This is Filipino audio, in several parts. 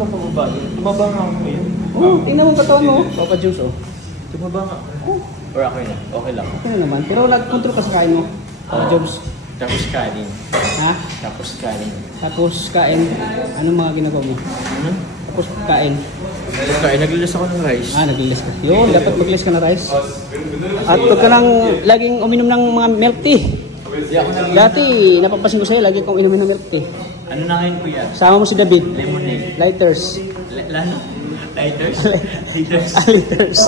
ba pababa yun? Tumaba nga ako ngayon. Oo, tingnan mo katawan mo. Papa Jones, oh. Tumaba nga. Or okay na? Okay lang. Okay na naman. Pero nag-control ka sa kain mo. Papa Jones. Tapos kanin. Ha? Tapos kanin. Tapos kain. Anong mga ginagawa mo? Tapos kain. Tapos kain. Naglilis ako ng rice. Naglilis ka. Yun, dapat maglilis ka na rice. At huwag ka nang laging uminom ng mga milk tea. Dati, napapasin ko sa'yo, lagi kong inumin ng milk tea. Ano na ngayon, kuya? Sama mo si David. Lemonade. Lighters. Lalo? Lighters? Liters? Liters.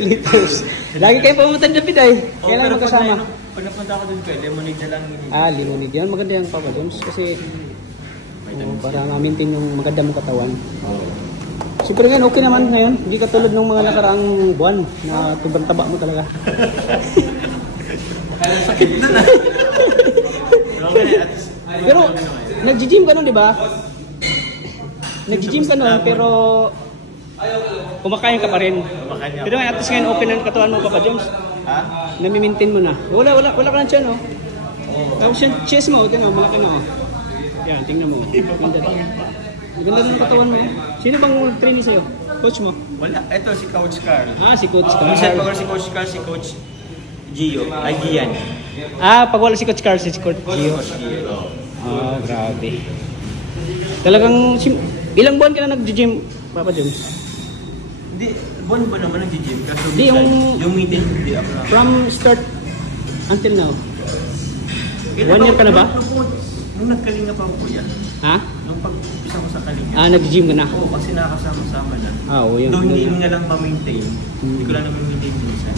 Liters. Lagi kayo pumunta ng David ay. Kailan magkasama? Pag napunta ako dun kayo, lemonade na lang. Lemonade yan. Maganda yung Papa Jones. Kasi para ma-maintain yung maganda mong katawan. Siyempre nga, okay naman ngayon. Hindi katulad ng mga nakaraang buwan na tubrang taba mo talaga. Sakit na na. Pero, nag-gym ka nun, di ba? Nag-gym ka nun, pero kumakain ka pa rin. Pero at least ngayon, okay na yung katawan mo, Papa Jones. Ha? Nami-maintain mo na. Wala ka na dyan, no? Tapos yung chest mo, tingnan mo, malaki na, oh. Yan, tingnan mo. Ganda ng katawan mo. Sino bang training sa'yo? Coach mo? Wala. Ito, si Coach Carl. Si Coach Carl. Minsan pag si Coach Carl, si Coach Gio. Ay, Gian. Pag wala si Coach Carl, si Coach Gio. Grabe. Talagang, ilang buwan ka na nag-gym, Papa Jones? Hindi, buwan ba naman nag-gym? Hindi, yung meeting, hindi ako na. From start until now. 1 year ka na ba? Nung nagkalinga pa ako, kuya. Ha? Nung pag-upisa ko sa kalinga. Nag-gym ka na? Oo, kasi nakakasama-sama na. Yun. Doon hindi nga lang ma-maintain. Hindi ko lang na-maintain minsan.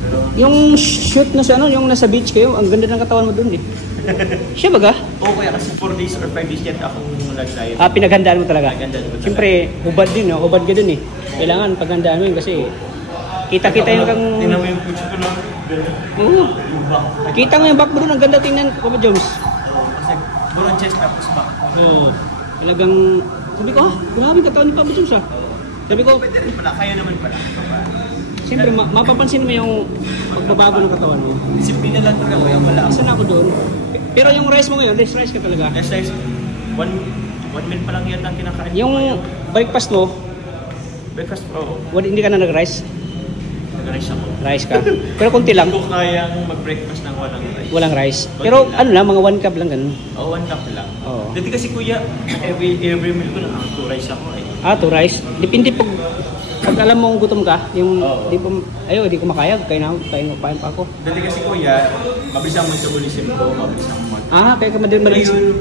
Pero, yung shoot na sa yung nasa beach kayo, ang ganda ng katawan mo doon eh. Siya ba ga? Oo, kaya kasi 4 days or 5 days yet akong nag-diet. Pinaghandaan mo talaga? Pinaghandaan ko talaga. Siyempre, hubad din, no? Hubad ka dun eh. Kailangan paghandaan mo yun kasi kita-kita yung kang... Tingnan mo yung puso ko na. Oo. Kita mo yung back mo doon, ang ganda tingnan, Papa Jones. Oo, kasi burang chest tapos back. Oo. Talagang, sabi ko, grabe katawan ni Papa Jones ah. Sabi ko, pwede rin pala, kaya naman pala. siyempre, mapapansin mo yung pagbabago ng katawan mo. Disiplina lang talaga, kaya wala ako. Isa na ako doon. Pero yung rice mo ngayon, rice ka talaga. Yes, rice. One meal pa lang yata ang kinakain. Yung breakfast mo, breakfast, oo. hindi ka na nag-rice? Nag-rice ako. Rice ka. Pero konti lang. Hindi ko kayang mag-breakfast ng walang rice. Walang rice. Pero ano lang, mga 1 cup lang ganun. Oo, 1 cup lang. Oo. Dati kasi kuya, every meal ko na 2 rice ako eh. 2 rice. Depende pag alam mong gutom ka, yung di ko makaya, kain pa ako. Dati kasi kuya, mabilis ang metabolism ko, mabilis ang Kaya ka madaling Ngayon,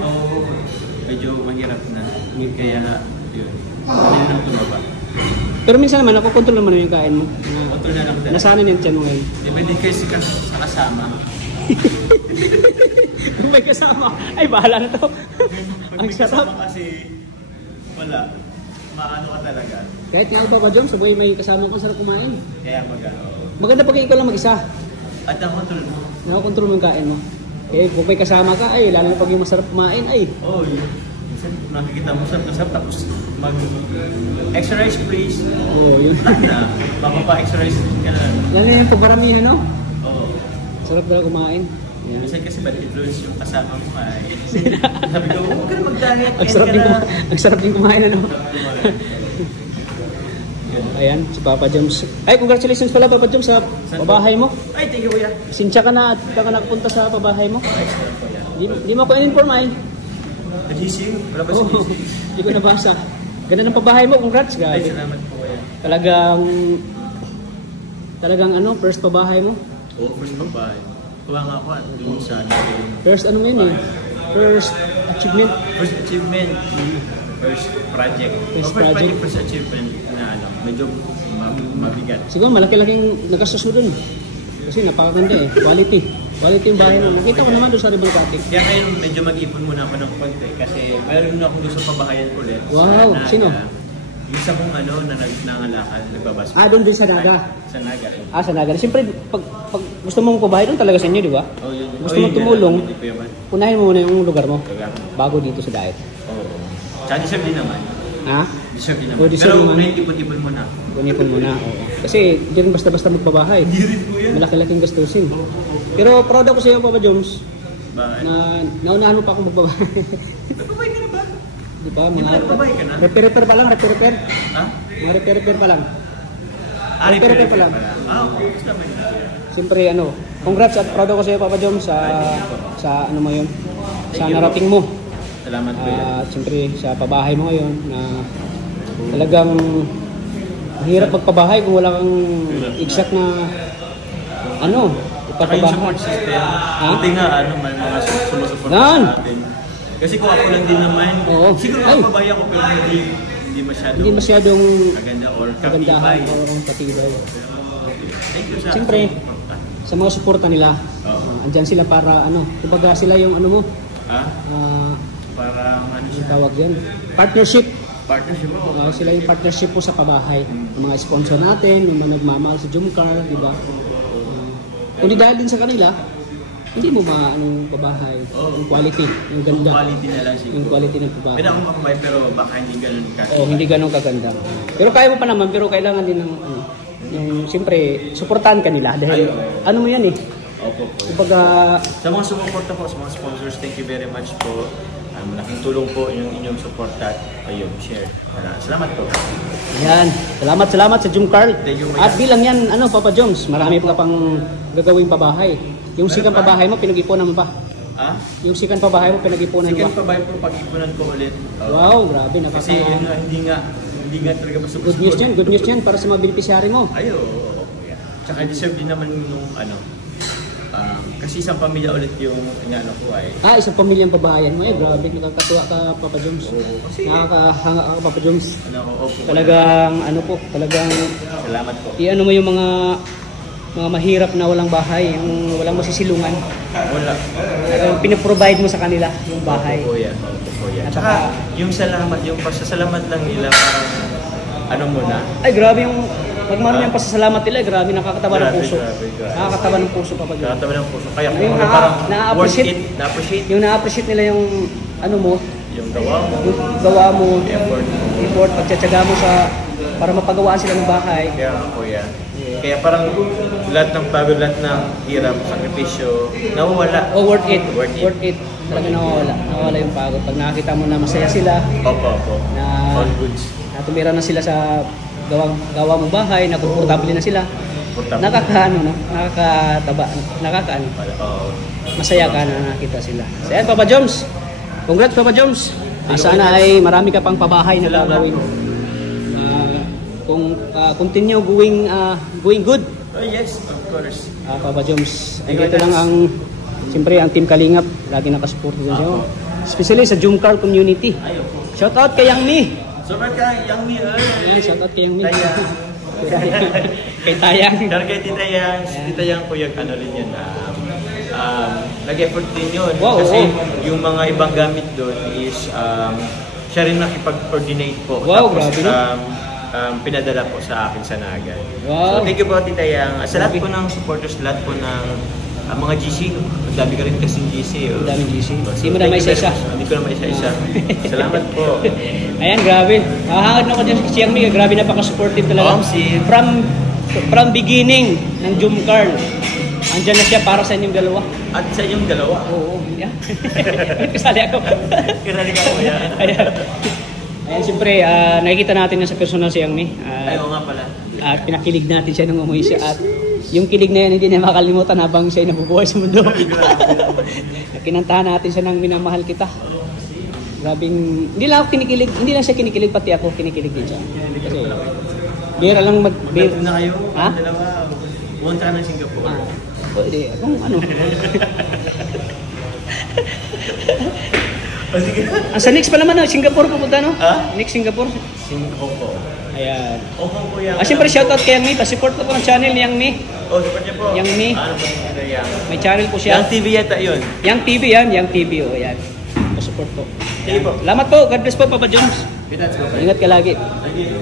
medyo mahirap na. Kaya, yun. Hindi na tumaba. Pero minsan naman, nakokontrol naman yung kain mo. Kontrol na lang dahil. Nasanay na yung tiyan mo ngayon. Depende kasi sa kasama. Kung may kasama, ay bahala na to. Pag may kasama kasi, wala. Maano ka talaga. Kahit nga Papa Jones, sabay may kasama ko, sarap kumain. Kaya Maganda pag ikaw lang mag-isa. At ang kontrol mo. Nakakontrol mo yung kain mo. Kung may kasama ka, lalo na pag yung masarap kumain, Oo, yun. Minsan nakikita mo sarap tapos mag-exercise please. Oo, yun. Mapapa-exercise ka na. Lalo na yung pabaramihan, no? Oo. Sarap na kumain. Yeah. Minsan kasi bad influence yung kasama mo ay. Sabi ko, huwag ka na mag-diet. Ang sarap din kumain, ano? Ayan, si Papa Jones. Ay, congratulations pala Papa Jones sa pabahay mo. Ay, thank you kuya. Sinsya ka na at ka nakapunta sa pabahay mo. Di mo ko in-inform ay. Nag-GC? Wala ba si GC? Hindi ko nabasa. Ganda ng pabahay mo, congrats. Ay, salamat po kuya. Talagang first pabahay mo? Oo, first pabahay. Kuha nga ako at dun sa First ano ngayon eh? First achievement? First achievement. First project. First achievement na medyo mabigat. Siguro malaki-laking nagastos mo dun. Kasi napakaganda eh. Quality yung bahay mo. Nakita ko naman doon sa Ribalcati. Kaya ngayon medyo mag-ipon muna ako ng konti kasi meron na akong gusto pabahayan ulit. Wow! Sino? Yung isa kong na nangangalakal, nagbabas. Doon din sa Naga? Sa Naga. Sa Naga. Siyempre, pag gusto mong pabahay doon talaga sa inyo, di ba? Oo, yun. Gusto mong tumulong, unahin mo muna yung lugar mo. Bago dito sa diet. Oo. Tsaka deserve din naman. Deserve din naman. Pero unahin, ipon-ipon mo na. Ipon mo na, oo. Kasi hindi rin basta-basta magpabahay. Hindi rin po yan. Malaki-laking gastusin. Pero proud ako sa iyo, Papa Jones. Bakit? Na naunahan mo pa akong magpabahay. Nagpabahay ka na ba? Di ba? Di ba Mga nagbabayad ka na? repair pa lang, repair. Ha? Mga repair pa lang. Repair pa lang. Okay. Basta ba yun? Siyempre, congrats at proud ako sa iyo, Papa Joms, sa ano mo yun, sa narating mo. Salamat po yan. At siyempre, sa pabahay mo ngayon, na talagang mahirap magpabahay kung wala kang exact na Saka yung ipapabahay. support system. Buti nga, may mga sumusupport Yan. sa atin. Kasi kung ako lang din naman, Oo. siguro Ay. mapabay ako pero hindi Hindi masyadong maganda or kagandahan kapitibay. o katibay. Thank you sa Siyempre, suporta. sa mga suporta nila, andyan sila para kumbaga sila yung mo, Parang yung siya? tawag yan, partnership. Partnership mo. Sila yung partnership po sa pabahay. Yung mga sponsor natin, yung mga nagmamahal sa Jumcar, di ba? Kundi dahil din sa kanila, hindi mo anong pabahay, yung quality, yung ganda, Quality na lang siguro. yung quality ng pabahay. Pwede akong makabay pero baka hindi ganun ka. Hindi ganun kaganda. Pero kaya mo pa naman, pero kailangan din ng yung siyempre, suportahan ka nila dahil mo yan eh. Opo po. Kumbaga, Sa mga sumuporta po, sa mga sponsors, thank you very much po. Malaking tulong po yung inyong support at ayun, share. Salamat po. yan. Salamat sa Jumcar. Thank you, At bilang yan, Papa Joms, marami pa pang gagawing pabahay. Yung sikan pabahay mo, pinag-ipunan mo pa. Yung sikan pabahay mo, pinag-ipunan mo Second pa. pa ba po pag-ipunan ko ulit? Wow, grabe. Kasi yun nga, hindi nga talaga basta Good news yan para sa mga beneficiary mo. Ayo, tsaka deserve din naman nung kasi isang pamilya ulit yung inaano ko ay. Isang pamilyang pabahayan mo. Grabe, nakakatuwa ka, Papa Joms. Nakakahanga ka, Papa Joms. Talagang, talagang Salamat po. mo yung mga mahirap na walang bahay, yung walang masisilungan. Wala. Pinaprovide mo sa kanila yung bahay. Opo yan. At saka, yung salamat, yung pasasalamat lang nila parang muna. Ay, grabe yung pagmano yung pasasalamat nila, grabe, nakakatawa ng puso. Grabe. Nakakatawa ng puso, Papa Joms. Nakatawa ng puso. Kaya Yung parang na-appreciate. na-appreciate Yung na-appreciate nila yung mo, yung gawa mo, yung gawa mo, effort mo. pagtsatsaga mo para mapagawaan sila ng bahay. Kaya ako yan. Kaya parang lahat ng pagod, lahat ng hirap, sakripisyo, nawawala. Worth it. Worth it. Talaga nawawala yung pagod. Pag nakakita mo na masaya sila, Opo. na All goods. tumira na sila sa gawa mong bahay, na komportable na sila. Nakakataba, masaya ka na nakita sila. So yan, Papa Joms. Congrats, Papa Joms. Sana ay marami ka pang pabahay na gagawin. Kung continue going good. Oh yes, of course. Papa Joms. Dito lang siyempre ang Team Kalingap, lagi nakasupport din siya. Especially sa Jumcar community. Shout out kay Yang Mi. Sobrang ka, Yang Mi. Shout out kay Yang Mi. Tayang. Kay Tayang. Pero kay Tita Yang po yung rin yun. Nag-effort din yun. Wow, Kasi yung mga ibang gamit doon is siya rin nakipag-coordinate po. Wow, Tapos, grabe no? Pinadala po sa akin sa Naga. Wow. So thank you po Tita Yang. Sa lahat po ng supporters, lahat po ng mga GC. Ang dami ka rin kasing GC. Ang daming GC. So, Hindi mo na may isa-isa. Hindi ko na may isa-isa. Salamat po. Ayan, grabe. Nakahangad na ko dyan si Yang Mi. Grabe, napaka-supportive talaga. From beginning ng Jumcar. Andyan na siya para sa inyong dalawa. At sa inyong dalawa. Oo. Yeah. Kasali ako. Kirali ka mo yan. Ayan, siyempre, nakikita natin na sa personal si Yang Mi. Ayaw nga pala. At pinakilig natin siya nung umuwi siya. At yung kilig na yan, hindi niya makalimutan habang siya nabubuhay sa mundo. Kinantahan natin siya ng minamahal kita. Grabing, hindi lang siya kinikilig, pati ako kinikilig din siya. Kasi, bira lang Bira na kayo. Ha? Dalawa. Pumunta ka ng Singapore. Pwede, kung ano. Sige. Sa next pa naman, Singapore pupunta, no? Ha? Next Singapore. Singapore. Ayan. Opo po yan. Siyempre, shoutout kay Yang Mi. Pa-support po ng channel ni Yang Mi. Support niyo po. Yang Mi. Ano po Tita Yang? May channel po siya. Yang TV yata yun. Yang TV yan, Yang TV. Ayan. Pa-support po. Sige po. Salamat po. God bless po, Papa Joms. Pinats po. Ingat ka lagi. Thank you.